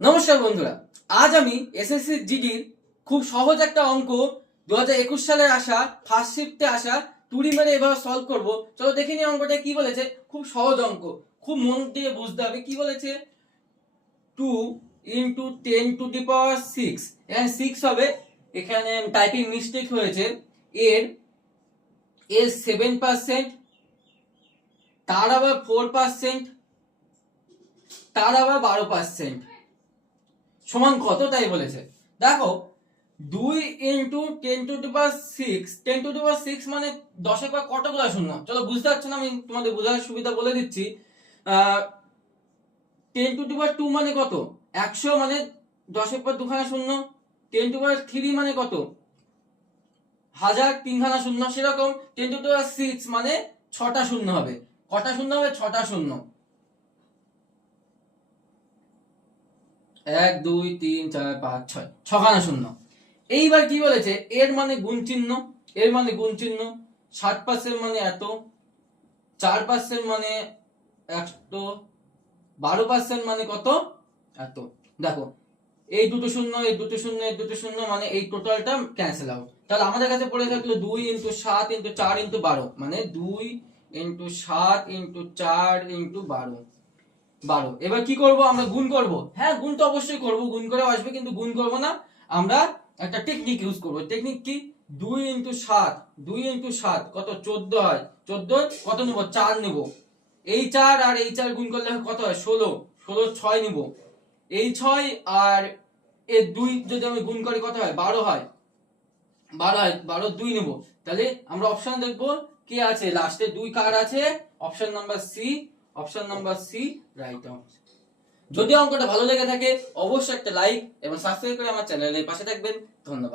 নমস্কার বন্ধুরা, আজ আমি এসএসসি জিডির খুব সহজ একটা অঙ্ক 2021 সালে আসা ফার্স্ট শিফটে আসা টুরি মেরে এভাবে সলভ করব। চলো দেখে নিই অঙ্কটা কি বলেছে। খুব সহজ অঙ্ক, খুব মন দিয়ে বুঝতে হবে। কি বলেছে? 2 × 10⁶, এখানে 6 হবে, এখানে টাইপিং মিস্টেক হয়েছে। এর 7%, তার আবার 4%, তার আবার 12% সমান কত তাই বলেছে। দেখো 2 × 10⁶, মানে 10 এর পর কতগুলো শূন্য? চলো বুঝতে পারছো না, আমি তোমাদের বোঝার সুবিধা বলে দিচ্ছি। 10⁻² মানে কত? 100, মানে 10 এর পর দুখানা শূন্য। 10⁻³ মানে কত? 1000, তিনখানা শূন্য। সেরকম 10⁻6 মানে 6টা শূন্য হবে। কটা শূন্য হবে? 6টা শূন্য। 1 2 3 4 5 6, ছখানা শূন্য। এইবার কি বলেছে? এর মানে গুণ চিহ্ন, এর মানে গুণ চিহ্ন। 60% মানে এত, 4% মানে এত, 12% মানে কত? এত। দেখো এই দুটো শূন্য, এই দুটো শূন্য, এই দুটো শূন্য, মানে এই টোটালটা ক্যান্সেল আউট। তাহলে আমাদের কাছে পড়ে থাকলো 2 × 7 × 4 × 12, মানে 2 × 7 × 4 × 12। এবার কি করব? আমরা গুণ করব। হ্যাঁ, গুণ তো অবশ্যই করব, গুণ করে আসবে, কিন্তু গুণ করব না, আমরা একটা টেকনিক ইউজ করব। টেকনিক কি? 2 × 7, 2 × 7 কত? 14 হয়। 14 কত নেব? 4 নেব। এই 4 আর এই 4 গুণ করলে কত হয়? 16। 16 6 নেব। এই 6 আর এই 2 যদি আমি গুণ করি কত হয়? 12 হয়। 12 হয়, 12 2 নেব। তাহলে আমরা অপশন দেখব কি আছে লাস্টে। 2 কার আছে? Option number C. Option number C right answer. যদি অঙ্কটা ভালো লেগে থাকে অবশ্যই একটা লাইক এবং সাবস্ক্রাইব করে আমার চ্যানেলের পাশে থাকবেন। ধন্যবাদ।